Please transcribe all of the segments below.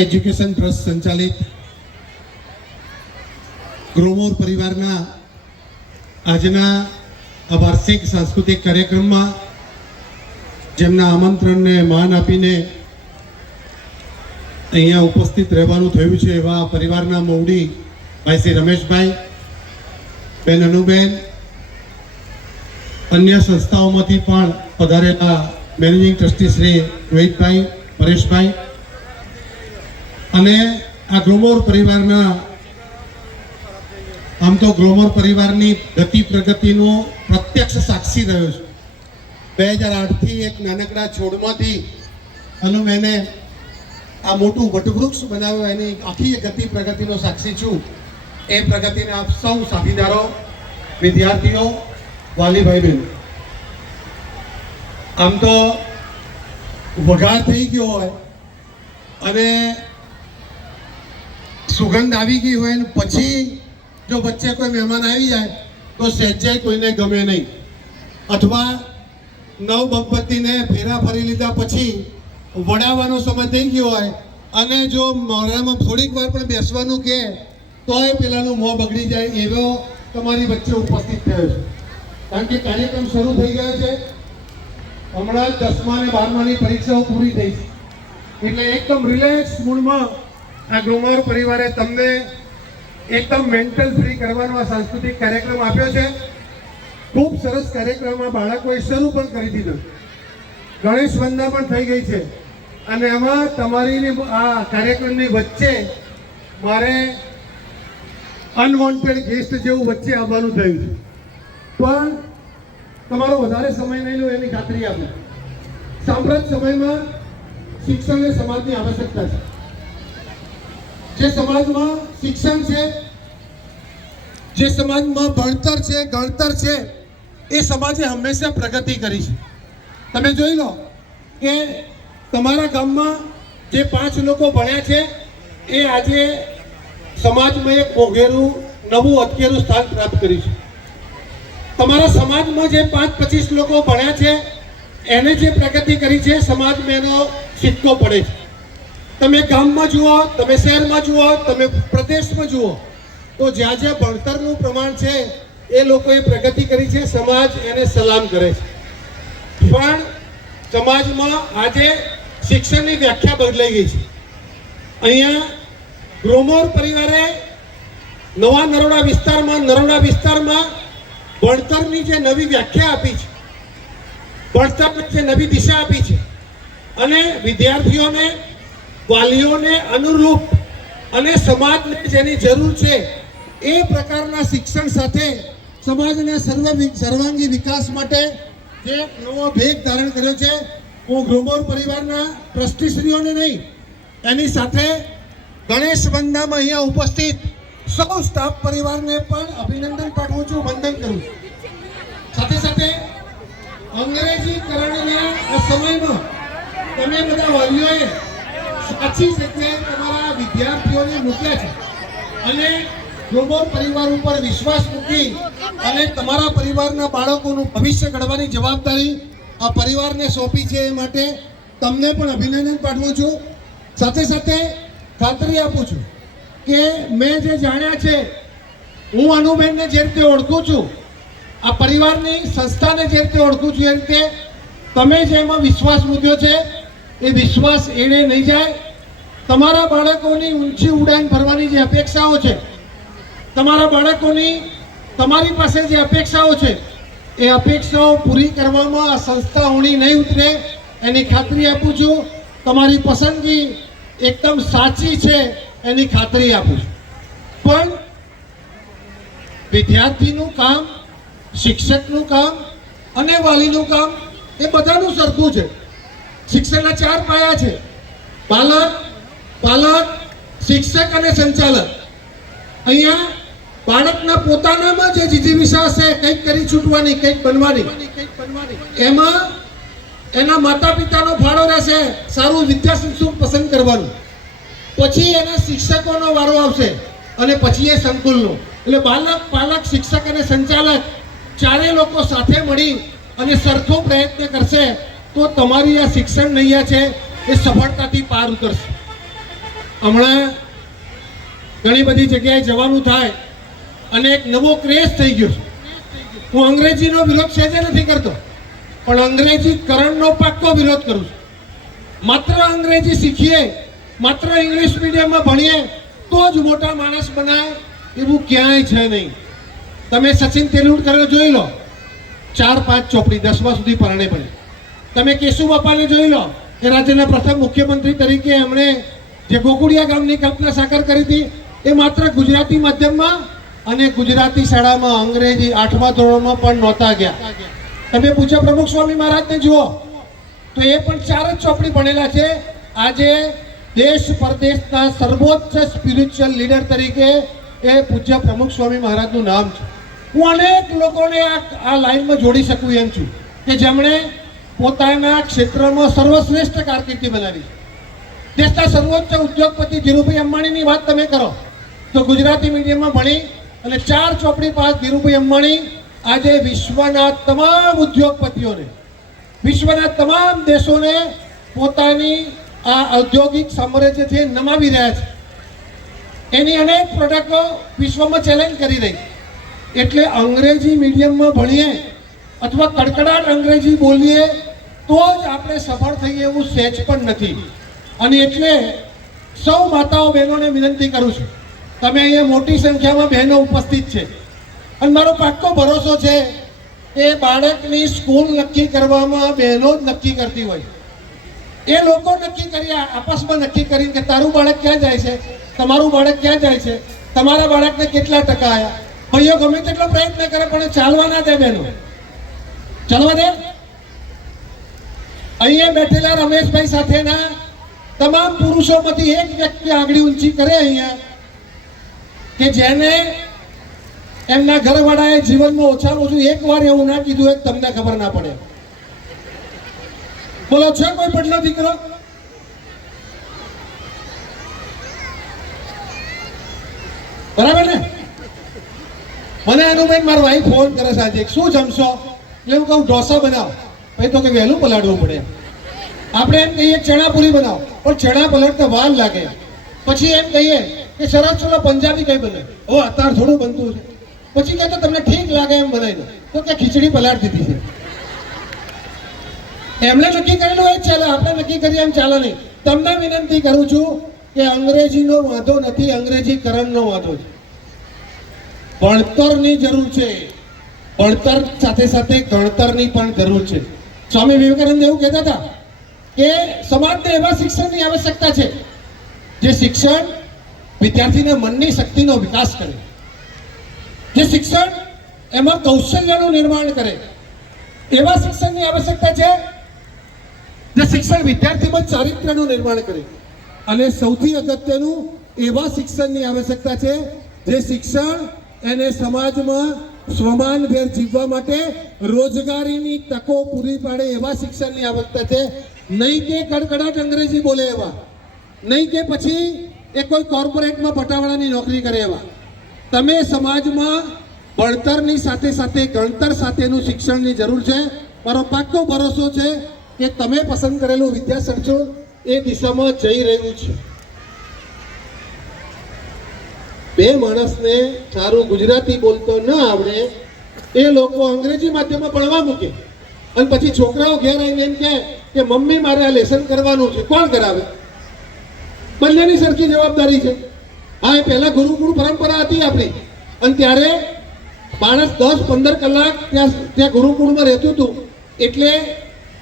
Education trust સંચાલિત ગ્રોમોર પરિવારના આજના વાર્ષિક સાંસ્કૃતિક કાર્યક્રમમાં જેમના આમંત્રણને માન આપીને અહીંયા ઉપસ્થિત રહેવાનું થયું છે એવા પરિવારના મૌડી ભાઈ શ્રી રમેશભાઈ, બેન અનુબેન, અન્ય સંસ્થાઓમાંથી પણ પધારેલા મેનેજિંગ ટ્રસ્ટી શ્રી રોહિતભાઈ, પરેશભાઈ અને આ ગ્લોમોર પરિવારના આમ તો ગ્લોમોર પરિવારની ગતિ પ્રગતિનો પ્રત્યક્ષ સાક્ષી રહ્યો છું. બે હજાર આઠથી એક નાનકડા છોડમાંથી અનુ મેને આ મોટું વટવૃક્ષ બનાવ્યું, એની આખી ગતિ પ્રગતિનો સાક્ષી છું. એ પ્રગતિને આપ સૌ સાથીદારો, વિદ્યાર્થીઓ વાલીભાઈ બહેન આમ તો વઘાર થઈ ગયો હોય અને સુગંધ આવી ગઈ હોય ને પછી જો વચ્ચે કોઈ મહેમાન આવી જાય, તો સહેજે કોઈને ગમે નહીં. અથવા નવ દંપતીને ફેરા ફરી લીધા પછી વડાવવાનો સમય થઈ ગયો હોય અને જો મોઢામાં થોડીક વાર પણ બેસવાનું કહે, તોય પેલાનું મોં બગડી જાય એવો તમારી વચ્ચે ઉપસ્થિત થયો છે. કારણ કે કાર્યક્રમ શરૂ થઈ ગયો છે. હમણાં દસમા અને બારમાની પરીક્ષાઓ પૂરી થઈ છે. એટલે એકદમ રિલેક્સ મૂડમાં આ ગ્રુમોર પરિવારે તમને એકદમ મેન્ટલ ફ્રી કરવાનો આ સાંસ્કૃતિક કાર્યક્રમ આપ્યો છે. ખૂબ સરસ કાર્યક્રમમાં બાળકોએ શરૂ પણ કરી દીધો. ગણેશ વંદના પણ થઈ ગઈ છે. અને એમાં તમારી આ કાર્યક્રમની વચ્ચે મારે અનવોન્ટેડ ગેસ્ટ જેવું વચ્ચે આવવાનું થયું છે. પણ તમારો વધારે સમય નહીં લો, એની ખાતરી આપો. સાંપ્રત સમયમાં શિક્ષણ એ સમાજની આવશ્યકતા છે. જે સમાજમાં શિક્ષણ છે, જે સમાજમાં ભણતર છે, ગણતર છે, એ સમાજે હંમેશા પ્રગતિ કરી છે. તમે જોઈ લો કે તમારા ગામમાં જે પાંચ લોકો ભણ્યા છે, એ આજે સમાજમાં એક ઓઘેરું નવું અત્યારું સ્થાન પ્રાપ્ત કર્યું છે. તમારા સમાજમાં જે પાંચ પચીસ લોકો ભણ્યા છે, એને જે પ્રગતિ કરી છે, સમાજમાં એનો સિક્કો પડે છે. તમે ગામમાં જુઓ, તમે શહેરમાં જુઓ, તમે પ્રદેશમાં જુઓ, તો જ્યાં જ્યાં ભણતરનું પ્રમાણ છે, એ લોકોએ પ્રગતિ કરી છે, સમાજ એને સલામ કરે છે. પણ સમાજમાં આજે શિક્ષણની વ્યાખ્યા બદલાઈ ગઈ છે. અહીંયા ગ્રોમોર પરિવારે નવા નરોડા વિસ્તારમાં નરોડા વિસ્તારમાં ભણતરની જે નવી વ્યાખ્યા આપી છે ભણતરની જે નવી દિશા આપી છે. અને વિદ્યાર્થીઓને વાલીઓને અનુરૂપ અને સમાજને જેની જરૂર છે એ પ્રકારના શિક્ષણ સાથે સમાજના સર્વ સર્વાંગી વિકાસ માટે જે નવો ભેગ ધારણ કર્યો છે, હું ગ્રોમોર પરિવારના ટ્રસ્ટીશ્રીઓને નહીં, એની સાથે ગણેશ વંદનામાં અહીંયા ઉપસ્થિત સૌ સ્ટાફ પરિવારને પણ અભિનંદન પાઠવું છું, વંદન કરું છું. સાથે સાથે અંગ્રેજીકરણના સમયમાં તમે બધા વાલીઓએ સાચી જગ્યાએ તમારા વિદ્યાર્થીઓને મૂક્યા છે. અને ગ્લોબલ પરિવાર ઉપર વિશ્વાસ મૂકી અને તમારા પરિવારના બાળકોનું ભવિષ્ય ઘડવાની જવાબદારી આ પરિવારને સોંપી છે એ માટે તમને પણ અભિનંદન પાઠવું છું. સાથે સાથે ખાતરી આપું છું કે મેં જે જાણ્યા છે, હું અનુબેનને જે રીતે ઓળખું છું, આ પરિવારની સંસ્થાને જે રીતે ઓળખું છું એ રીતે તમે જે એમાં વિશ્વાસ મૂક્યો છે એ વિશ્વાસ એણે નહીં જાય. તમારા બાળકોની ઊંચી ઉડાન ભરવાની જે અપેક્ષાઓ છે, તમારા બાળકોની તમારી પાસે જે અપેક્ષાઓ છે, એ અપેક્ષાઓ પૂરી કરવામાં આ સંસ્થા ઊણી નહીં ઉતરે. એની ખાતરી આપું છું. તમારી પસંદગી એકદમ સાચી છે, એની ખાતરી આપું છું. પણ વિદ્યાર્થીનું કામ, શિક્ષકનું કામ અને વાલીનું કામ એ બધાનું સરખું છે. શિક્ષણના ચાર પાયા છે. પાલક પાલક શિક્ષક અને સંચાલક અહીંયા બાળકના પોતાનામાં જે જીજીવિષા છે કંઈક કરી છૂટવાની, કંઈક બનવાની. એમાં એના માતા પિતાનો ફાળો રહેશે, સારું વિદ્યા શિક્ષણ પસંદ કરવાનું. પછી એના શિક્ષકોનો વારો આવશે, અને પછી એ સંકુલનો. એટલે બાલક, પાલક, શિક્ષક અને સંચાલક ચારે લોકો સાથે મળી અને સરખો પ્રયત્ન કરશે. તો તમારી આ શિક્ષણ નૈયા છે એ સફળતાથી પાર ઉતરશે. હમણાં ઘણી બધી જગ્યાએ જવાનું થાય અને એક નવો ક્રેઝ થઈ ગયો છે. હું અંગ્રેજીનો વિરોધ સહેજે નથી કરતો, પણ અંગ્રેજી કરણનો પાક્કો વિરોધ કરું છું. માત્ર અંગ્રેજી શીખીએ, માત્ર ઇંગ્લિશ મીડિયમમાં ભણીએ, તો જ મોટા માણસ બનાય એવું ક્યાંય છે નહીં. તમે સચિન તેંડુલકરને જોઈ લો, ચાર પાંચ ચોપડી દસમા સુધી પરણે ભણે તમે કેશુ બાપાને જોઈ લો એ રાજ્યના પ્રથમ મુખ્યમંત્રી તરીકે એમણે જે ગોકુડિયા ગામની કલ્પના સાકાર કરી હતી, એ માત્ર ગુજરાતી માધ્યમમાં અને ગુજરાતી શાળામાં અંગ્રેજી આઠમા ધોરણમાં પણ નહોતા ગયા. તમે પૂછ્યા પ્રમુખ સ્વામી મહારાજને જુઓ, તો એ પણ ચાર જ ચોપડી ભણેલા છે. આજે દેશ પરદેશના સર્વોચ્ચ સ્પિરિચ્યુઅલ લીડર તરીકે એ પૂજ્ય પ્રમુખ સ્વામી મહારાજનું નામ છે. હું અનેક લોકોને આ લાઈનમાં જોડી શકું એમ છું કે જેમણે પોતાના ક્ષેત્રમાં સર્વશ્રેષ્ઠ કારકિર્દી બનાવી દેશના સર્વોચ્ચ ઉદ્યોગપતિ ધીરુભાઈ અંબાણીની વાત તમે કરો. તો ગુજરાતી મીડિયમમાં ભણી અને ચાર ચોપડી પાસ ધીરુભાઈ અંબાણી આજે વિશ્વના તમામ ઉદ્યોગપતિઓને, વિશ્વના તમામ દેશોને પોતાની આ ઔદ્યોગિક સામ્રાજ્ય છે નમાવી રહ્યા છે. એની અનેક પ્રોડક્ટો વિશ્વમાં ચેલેન્જ કરી રહી એટલે અંગ્રેજી મીડિયમમાં ભણીએ અથવા કડકડાટ અંગ્રેજી બોલીએ તો જ આપણે સફળ થઈએ એવું સહેજ પણ નથી. અને એટલે સૌ માતાઓ બહેનોને વિનંતી કરું છું. તમે અહીંયા મોટી સંખ્યામાં બહેનો ઉપસ્થિત છે. અને મારો પાક્કો ભરોસો છે એ બાળકની સ્કૂલ નક્કી કરવામાં બહેનો જ નક્કી કરતી હોય. એ લોકો નક્કી કરી આપસમાં નક્કી કરીને કે તારું બાળક ક્યાં જાય છે? તમારું બાળક ક્યાં જાય છે? તમારા બાળકને કેટલા ટકા આવ્યા ભાઈઓ ગમે તેટલો પ્રયત્ન કરે, પણ ચાલવા ના દે બહેનો. ચાલવા દે? અહીંયા બેઠેલા રમેશભાઈ સાથેના તમામ પુરુષોમાંથી એક વ્યક્તિ આંગળી ઊંચી કરે અહીંયા, કે જેને એમના ઘરવાળાએ જીવનમાં ઓછામાં ઓછું એક વાર એવું ના કીધું હોય તમને ખબર ના પડે. બોલો, છે કોઈ બદલો દીકરો? બરાબર ને? મને ભાઈ મારો ભાઈ ફોન કરે સાંજે શું જમશો? હું કહું, ઢોસા બનાવો. પછી તો કે વહેલું પલાળવું પડે. આપણે એમ કહીએ ચણા પૂરી બનાવો, પણ ચણા પલાડતા વાર લાગે. પછી એમ કહીએ કે સરસ ચલો પંજાબી કઈ બને? ઓ અત્યારે થોડું બનતું છે પછી તો તમને ઠીક લાગે એમ બનાવી તો કે ખીચડી પલાળ દીધી છે. એમણે નક્કી કરેલું એ જ ચાલે, આપણે નક્કી કરીએ એમ ચાલે નહીં. તમને વિનંતી કરું છું કે અંગ્રેજીનો વાંધો નથી અંગ્રેજીકરણનો વાંધો છે. ભણતરની જરૂર છે. ભણતર સાથે સાથે ગણતરની પણ જરૂર છે. સ્વામી વિવેકાનંદ એવું કહેતા હતા કે સમાજને એવા શિક્ષણની આવશ્યકતા છે જે શિક્ષણ વિદ્યાર્થીને મનની શક્તિનો વિકાસ કરે. જે શિક્ષણ એમાં કૌશલ્યનું નિર્માણ કરે. એવા શિક્ષણની આવશ્યકતા છે જે શિક્ષણ વિદ્યાર્થીમાં ચારિત્ર્યનું નિર્માણ કરે. અને સૌથી અગત્યનું એવા શિક્ષણની આવશ્યકતા છે જે શિક્ષણ એને સમાજમાં સ્વમાનભેર જીવવા માટે રોજગારીની તકો પૂરી પાડે એવા શિક્ષણની આવશ્યકતા છે. નહીં કે કડકડાટ અંગ્રેજી બોલે એવા. નહીં કે પછી એ કોઈ કોર્પોરેટમાં પટાવાળાની નોકરી કરે એવા. તમે સમાજમાં ભણતરની સાથે સાથે ગણતર સાથેનું શિક્ષણની જરૂર છે. મારો પાક્કો ભરોસો છે કે તમે પસંદ કરેલું વિદ્યા સંશોધન એ દિશામાં જઈ રહ્યું છે. બે માણસને સારું ગુજરાતી બોલતો ન આવડે, એ લોકો અંગ્રેજી માધ્યમમાં ભણવા મૂકે. અને પછી છોકરાઓ ઘેર આવીને એમ કહે કે, મમ્મી, મારે આ લેસન કરવાનું છે. કોણ કરાવે? બંનેની સરખી જવાબદારી છે. હા, એ પહેલા ગુરુકુળ પરંપરા હતી આપણી. અને ત્યારે માણસ દસ પંદર કલાક ત્યાં ત્યાં ગુરુકુળમાં રહેતું હતું. એટલે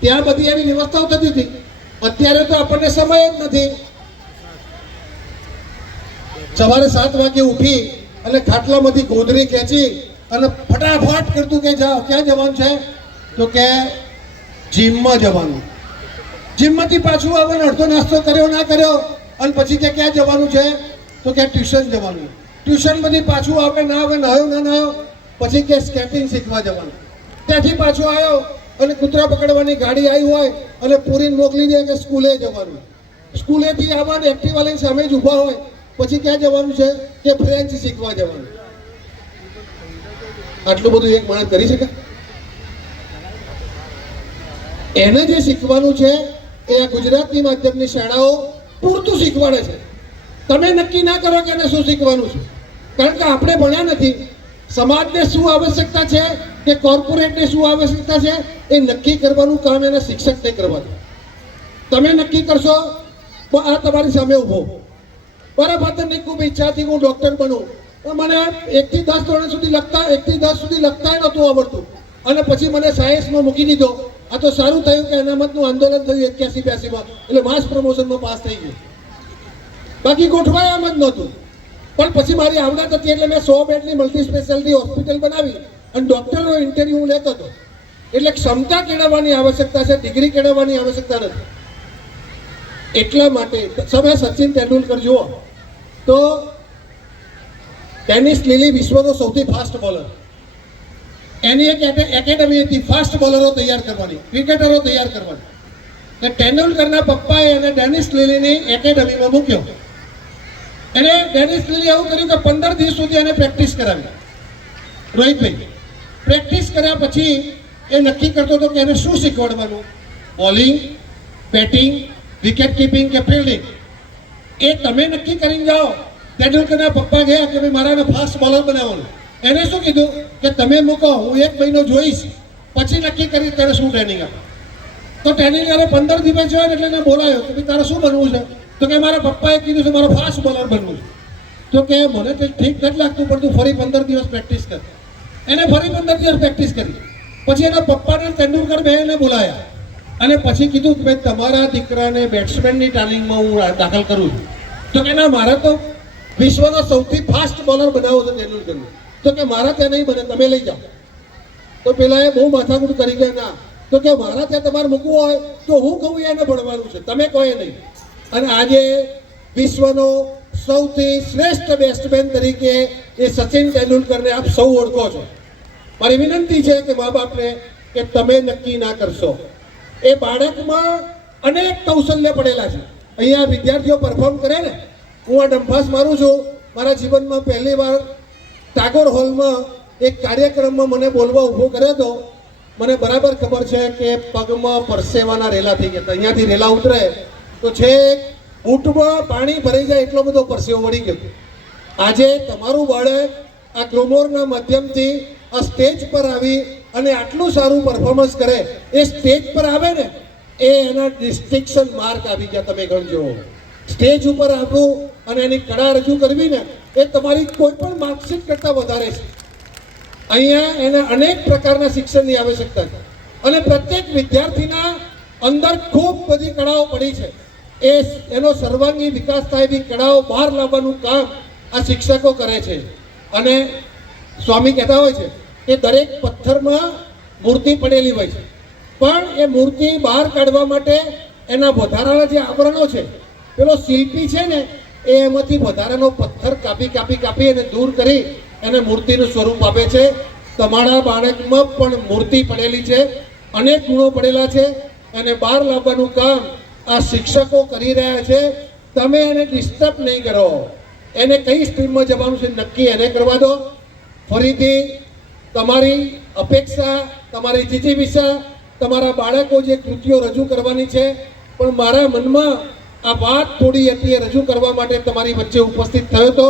ત્યાં બધી એની વ્યવસ્થાઓ થતી હતી. અત્યારે તો આપણને સમય જ નથી. સવારે સાત વાગે ઉઠી અને ખાટલામાંથી ગોદરી ખેંચી અને ફટાફટ કરતું કે ક્યાં જવાનું છે? તો કે જીમમાં જવાનું. જીમમાંથી પાછું આવવાનું અડધો નાસ્તો કર્યો, ના કર્યો, અને પછી કે ક્યાં જવાનું છે? તો કે ટ્યુશન જવાનું. ટ્યુશનમાંથી પાછું આવે, ના આવે નાયો ના નાયો પછી કે સ્કેટિંગ શીખવા જવાનું. ત્યાંથી પાછું આવ્યો અને કૂતરા પકડવાની ગાડી આવી હોય અને પૂરીને મોકલી દે કે સ્કૂલે જવાનું. સ્કૂલેથી આવવાનું એક્ટિવા લઈને સામે જ ઊભા હોય પછી ક્યાં જવાનું છે? કે ફ્રેન્ચ શીખવા જવાનું? આટલું બધું એક માણસ કરી શકે? એને જે શીખવાનું છે, એ આ ગુજરાતની માધ્યમની શાળાઓ પૂરતું શીખવાડે છે. તમે નક્કી ના કરો કે એને શું શીખવાનું છે. કારણ કે આપણે ભણ્યા નથી. સમાજને શું આવશ્યકતા છે કે કોર્પોરેટને શું આવશ્યકતા છે, એ નક્કી કરવાનું કામ એના શિક્ષકને કરવાનું. તમે નક્કી કરશો, તો આ તમારી સામે ઊભો. મારા ફાધરની ખૂબ ઈચ્છા હતી હું ડૉક્ટર બનું. પણ મને એકથી દસ ધોરણ સુધી લખતા, એકથી દસ સુધી લખતાય નહોતું આવડતું. અને પછી મને સાયન્સમાં મૂકી દીધો. આ તો સારું થયું કે અનામતનું આંદોલન થયું એક્યાસી બ્યાસીમાં એટલે માસ પ્રમોશનમાં પાસ થઈ ગયું. બાકી ગોઠવાય એમ જ નહોતું. પણ પછી મારી આવડત હતી એટલે મેં સો બેડની મલ્ટી સ્પેશિયાલિટી હોસ્પિટલ બનાવી અને ડૉક્ટરનો ઇન્ટરવ્યૂ હું લેતો હતો. એટલે ક્ષમતા કેળવવાની આવશ્યકતા છે ડિગ્રી કેળવવાની આવશ્યકતા નથી. એટલા માટે તમે સચિન તેંડુલકર, જુઓ. તો ટેનિસ લીલી વિશ્વનો સૌથી ફાસ્ટ બોલર એની એક એકે- એકેડમી હતી ફાસ્ટ બોલરો તૈયાર કરવાની ક્રિકેટરો તૈયાર કરવાની. તો તેંડુલકરના પપ્પાએ એને ડેનિસ લીલીની એકેડમીમાં મૂક્યો. એને ડેનિસ લીલી એવું કર્યું કે પંદર દિવસ સુધી એને પ્રેક્ટિસ કરાવી. રોહિતભાઈ પ્રેક્ટિસ કર્યા પછી એ નક્કી કરતો હતો કે એને શું શીખવાડવાનું? બોલિંગ બેટિંગ વિકેટ કીપિંગ કે ફિલ્ડિંગ એ તમે નક્કી કરીને જાઓ. તેંડુલકરના પપ્પા ગયા કે ભાઈ મારે એને ફાસ્ટ બોલર બનાવવાનું. એને શું કીધું? કે તમે મૂકો, હું એક મહિનો જોઈશ. પછી નક્કી કરી તારે શું ટ્રેનિંગ આપે તો ટ્રેનિંગ અરે પંદર દિવસ જોયો એટલે એને બોલાયો કે ભાઈ, તારે શું બનવું છે? તો કે મારા પપ્પાએ કીધું છે, મારે ફાસ્ટ બોલર બનવું છે. તો કે, મને તે ઠીક નથી લાગતું, પણ તું ફરી પંદર દિવસ પ્રેક્ટિસ કર. એને ફરી પંદર દિવસ પ્રેક્ટિસ કરી. પછી એના પપ્પાને તેંડુલકર બે એને બોલાયા. અને પછી કીધું કે ભાઈ, તમારા દીકરાને બેટ્સમેનની તાલીમમાં હું દાખલ કરું છું. તો કે ના, મારે તો વિશ્વનો સૌથી ફાસ્ટ બોલર બનાવવો છે તેંડુલકરને તો કે મારા ત્યાં નહીં બને, તમે લઈ જાઓ. તો પેલા એ બહુ માથાકૂટ કરી ગયા ના. તો કે મારા ત્યાં તમારે મૂકવું હોય તો હું કહું એને ભણવાનું છે, તમે કહો નહીં. અને આજે વિશ્વનો સૌથી શ્રેષ્ઠ બેટ્સમેન તરીકે એ સચિન તેંડુલકરને આપ સૌ ઓળખો છો. મારી વિનંતી છે કે મા બાપને કે તમે નક્કી ના કરશો. એ બાળકમાં અનેક કૌશલ્ય પડેલા છે. અહીંયા વિદ્યાર્થીઓ પરફોર્મ કરે ને, હું આ ડંફાસ મારું છું. મારા જીવનમાં પહેલી વાર ટાગોર હોલમાં એક કાર્યક્રમમાં મને બોલવા ઊભો કર્યો હતો. મને બરાબર ખબર છે કે પગમાં પરસેવાના રેલા થઈ ગયા અહીંયાથી રેલા ઉતરે તો છેક ઊંટમાં પાણી ભરાઈ જાય એટલો બધો પરસેવો વળી ગયો આજે તમારું બાળક આ ગ્લોમોરના માધ્યમથી આ સ્ટેજ પર આવી અને આટલું સારું પરફોર્મન્સ કરે, એ સ્ટેજ પર આવે ને, એ એના ડિસ્ટિંક્શન માર્ક આવી ગયા તમે ગણજો સ્ટેજ ઉપર આવવું અને એની કળા રજૂ કરવી ને, એ તમારી કોઈ પણ માર્કશીટ કરતાં વધારે છે. અહીંયા એને અનેક પ્રકારના શિક્ષણની આવશ્યકતા છે. અને પ્રત્યેક વિદ્યાર્થીના અંદર ખૂબ બધી કળાઓ પડી છે. એ એનો સર્વાંગી વિકાસ થાય એવી કળાઓ બહાર લાવવાનું કામ આ શિક્ષકો કરે છે. અને સ્વામી કહેતા હોય છે કે દરેક પથ્થરમાં મૂર્તિ પડેલી હોય છે. પણ એ મૂર્તિ બહાર કાઢવા માટે એના વધારાના જે આવરણો છે, પેલો શિલ્પી છે ને, એ એમાંથી વધારાનો પથ્થર કાપી કાપી કાપી અને દૂર કરી એને મૂર્તિનું સ્વરૂપ આપે છે. તમારા બાળકમાં પણ મૂર્તિ પડેલી છે, અનેક ગુણો પડેલા છે અને બહાર લાવવાનું કામ આ શિક્ષકો કરી રહ્યા છે. તમે એને ડિસ્ટર્બ નહીં કરો. એને કઈ સ્ટ્રીમમાં જવાનું છે નક્કી એને કરવા દો. ફરીથી તમારી અપેક્ષા, તમારી જીજીવિષા, તમારા બાળકો જે કૃતિઓ રજૂ કરવાની છે, પણ મારા મનમાં આ વાત થોડી હતી એ રજૂ કરવા માટે તમારી વચ્ચે ઉપસ્થિત થયો હતો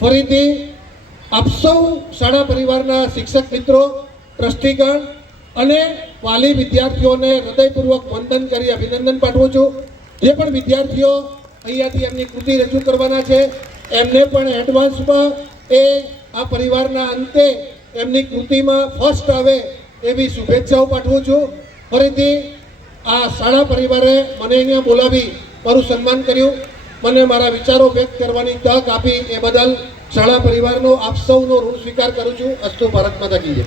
ફરીથી આપ સૌ શાળા પરિવારના શિક્ષક મિત્રો, ટ્રસ્ટીગણ અને વાલી વિદ્યાર્થીઓને હૃદયપૂર્વક વંદન કરી, અભિનંદન પાઠવું છું. જે પણ વિદ્યાર્થીઓ અહીંયાથી એમની કૃતિ રજૂ કરવાના છે, એમને પણ એડવાન્સમાં એ આ પરિવારના અંતે એમની કૃતિમાં ફર્સ્ટ આવે એવી શુભેચ્છાઓ પાઠવું છું. ફરીથી આ શાળા પરિવારે મને અહીંયા બોલાવી મારું સન્માન કર્યું. મને મારા વિચારો વ્યક્ત કરવાની તક આપી એ બદલ શાળા પરિવારનો આપ સૌનો ઋણ સ્વીકાર કરું છું. અસ્તુ ભારત માતા કી જય.